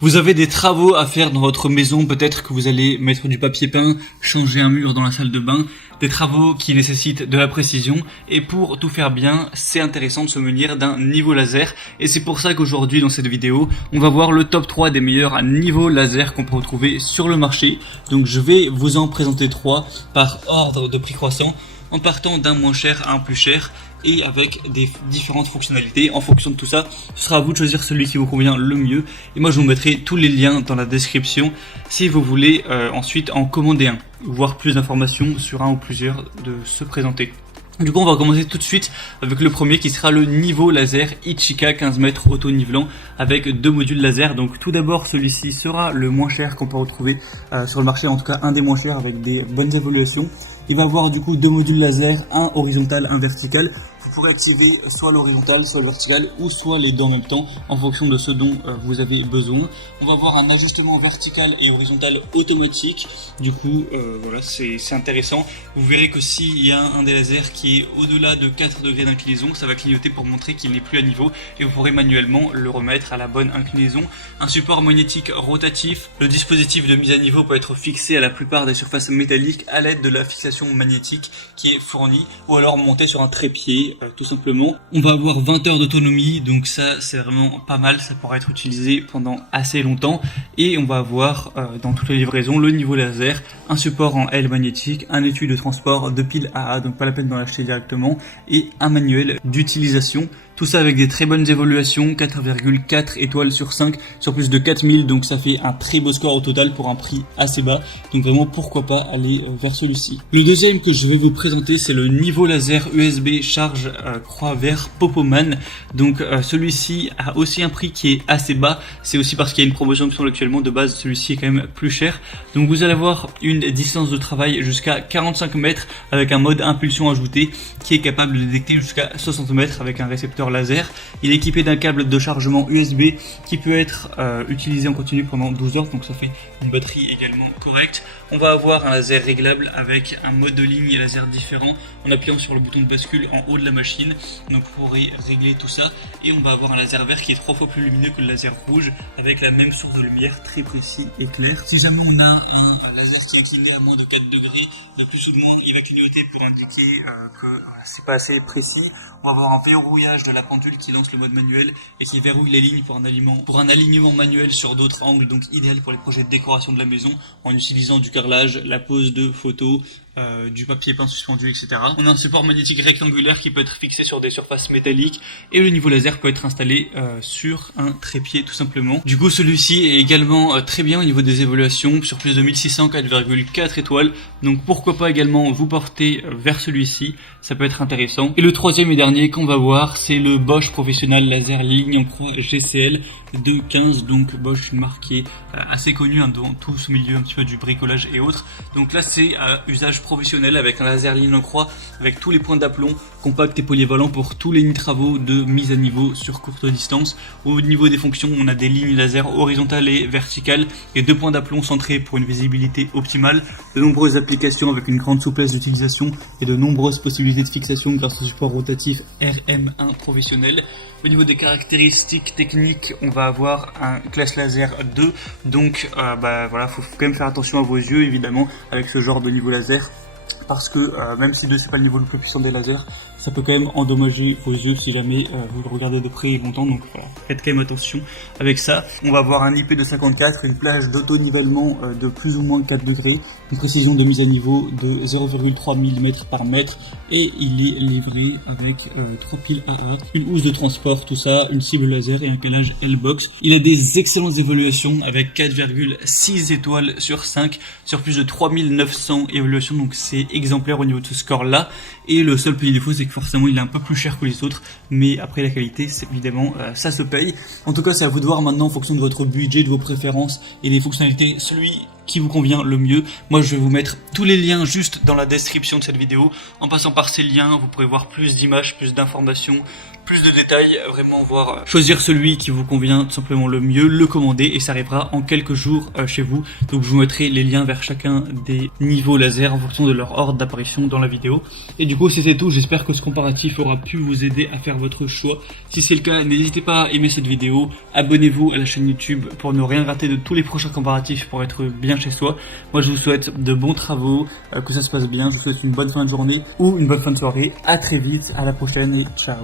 Vous avez des travaux à faire dans votre maison, peut-être que vous allez mettre du papier peint, changer un mur dans la salle de bain, des travaux qui nécessitent de la précision, et pour tout faire bien, c'est intéressant de se munir d'un niveau laser, et c'est pour ça qu'aujourd'hui dans cette vidéo, on va voir le top 3 des meilleurs niveaux laser qu'on peut retrouver sur le marché. Donc je vais vous en présenter 3 par ordre de prix croissant, en partant d'un moins cher à un plus cher, et avec des différentes fonctionnalités. En fonction de tout ça, ce sera à vous de choisir celui qui vous convient le mieux. Et moi je vous mettrai tous les liens dans la description si vous voulez ensuite en commander un, voir plus d'informations sur un ou plusieurs de se présenter. Du coup on va commencer tout de suite avec le premier qui sera le niveau laser Ichika 15 mètres auto-nivelant avec 2 modules laser. Donc tout d'abord celui-ci sera le moins cher qu'on peut retrouver sur le marché, en tout cas un des moins chers avec des bonnes évolutions. Il va avoir du coup 2 modules laser, un horizontal, un vertical. Vous pourrez activer soit l'horizontal, soit le vertical, ou soit les deux en même temps, en fonction de ce dont vous avez besoin. On va avoir un ajustement vertical et horizontal automatique. Du coup, voilà, c'est intéressant. Vous verrez que s'il y a un des lasers qui est au-delà de 4 degrés d'inclinaison, ça va clignoter pour montrer qu'il n'est plus à niveau, et vous pourrez manuellement le remettre à la bonne inclinaison. Un support magnétique rotatif. Le dispositif de mise à niveau peut être fixé à la plupart des surfaces métalliques à l'aide de la fixation magnétique qui est fournie, ou alors monté sur un trépied tout simplement. On va avoir 20 heures d'autonomie, donc ça c'est vraiment pas mal, ça pourra être utilisé pendant assez longtemps. Et on va avoir dans toutes les livraisons le niveau laser, un support en L magnétique, un étui de transport, 2 piles AA, donc pas la peine d'en acheter directement, et un manuel d'utilisation. Tout ça avec des très bonnes évaluations, 4,4 étoiles sur 5 sur plus de 4000, donc ça fait un très beau score au total pour un prix assez bas. Donc vraiment pourquoi pas aller vers celui-ci. Le deuxième que je vais vous présenter, c'est le niveau laser USB charge croix vert Popoman. Donc celui-ci a aussi un prix qui est assez bas, c'est aussi parce qu'il y a une promotion qui sont actuellement. De base celui-ci est quand même plus cher. Donc vous allez avoir une distance de travail jusqu'à 45 mètres avec un mode impulsion ajouté qui est capable de détecter jusqu'à 60 mètres avec un récepteur laser. Il est équipé d'un câble de chargement USB qui peut être utilisé en continu pendant 12 heures, donc ça fait une batterie également correcte. On va avoir un laser réglable avec un mode de ligne et laser différent en appuyant sur le bouton de bascule en haut de la machine, donc vous pourrez régler tout ça. Et on va avoir un laser vert qui est 3 fois plus lumineux que le laser rouge avec la même source de lumière, très précis et clair. Si jamais on a un laser qui est incliné à moins de 4 degrés, de plus ou de moins, il va clignoter pour indiquer que c'est pas assez précis. On va avoir un verrouillage de la pendule qui lance le mode manuel et qui verrouille les lignes pour un alignement manuel sur d'autres angles, donc idéal pour les projets de décoration de la maison en utilisant du carrelage, la pose de photos, du papier peint suspendu, etc. On a un support magnétique rectangulaire qui peut être fixé sur des surfaces métalliques, et le niveau laser peut être installé sur un trépied tout simplement. Du coup celui-ci est également très bien au niveau des évaluations, sur plus de 1600, 4,4 étoiles, donc pourquoi pas également vous porter vers celui-ci, ça peut être intéressant. Et le troisième et dernier qu'on va voir, c'est le Bosch Professional Laser Ligne en croix GCL 215, donc Bosch, une marque qui est assez connue dans tout ce milieu un petit peu du bricolage et autres. Donc là c'est usage professionnel avec un laser ligne en croix avec tous les points d'aplomb, compact et polyvalent pour tous les travaux de mise à niveau sur courte distance. Au niveau des fonctions, on a des lignes laser horizontales et verticales et 2 points d'aplomb centrés pour une visibilité optimale, de nombreuses applications avec une grande souplesse d'utilisation et de nombreuses possibilités de fixation grâce au support rotatif RM1 professionnel. Au niveau des caractéristiques techniques, on va avoir un classe laser 2, donc voilà, faut quand même faire attention à vos yeux évidemment avec ce genre de niveau laser, parce que même si 2 c'est pas le niveau le plus puissant des lasers, ça peut quand même endommager vos yeux si jamais vous le regardez de près et longtemps, donc voilà, faites quand même attention avec ça. On va avoir un IP254, une plage d'auto-nivellement de plus ou moins 4 degrés, une précision de mise à niveau de 0,3 mm par mètre, et il est livré avec 3 piles AA, une housse de transport, tout ça, une cible laser et un calage L-Box. Il a des excellentes évaluations avec 4,6 étoiles sur 5 sur plus de 3900 évaluations, donc c'est exemplaire au niveau de ce score là. Et le seul petit défaut, c'est que forcément il est un peu plus cher que les autres, mais après la qualité, c'est évidemment ça se paye. En tout cas c'est à vous de voir maintenant en fonction de votre budget, de vos préférences et des fonctionnalités, celui qui vous convient le mieux. Moi je vais vous mettre tous les liens juste dans la description de cette vidéo. En passant par ces liens, vous pourrez voir plus d'images, plus d'informations, plus de détails, vraiment voir, choisir celui qui vous convient tout simplement le mieux, le commander et ça arrivera en quelques jours chez vous. Donc je vous mettrai les liens vers chacun des niveaux laser en fonction de leur ordre d'apparition dans la vidéo. Et du coup c'était tout, j'espère que ce comparatif aura pu vous aider à faire votre choix. Si c'est le cas, n'hésitez pas à aimer cette vidéo, abonnez-vous à la chaîne YouTube pour ne rien rater de tous les prochains comparatifs pour être bien chez soi. Moi je vous souhaite de bons travaux, que ça se passe bien, je vous souhaite une bonne fin de journée ou une bonne fin de soirée. À très vite, à la prochaine et ciao.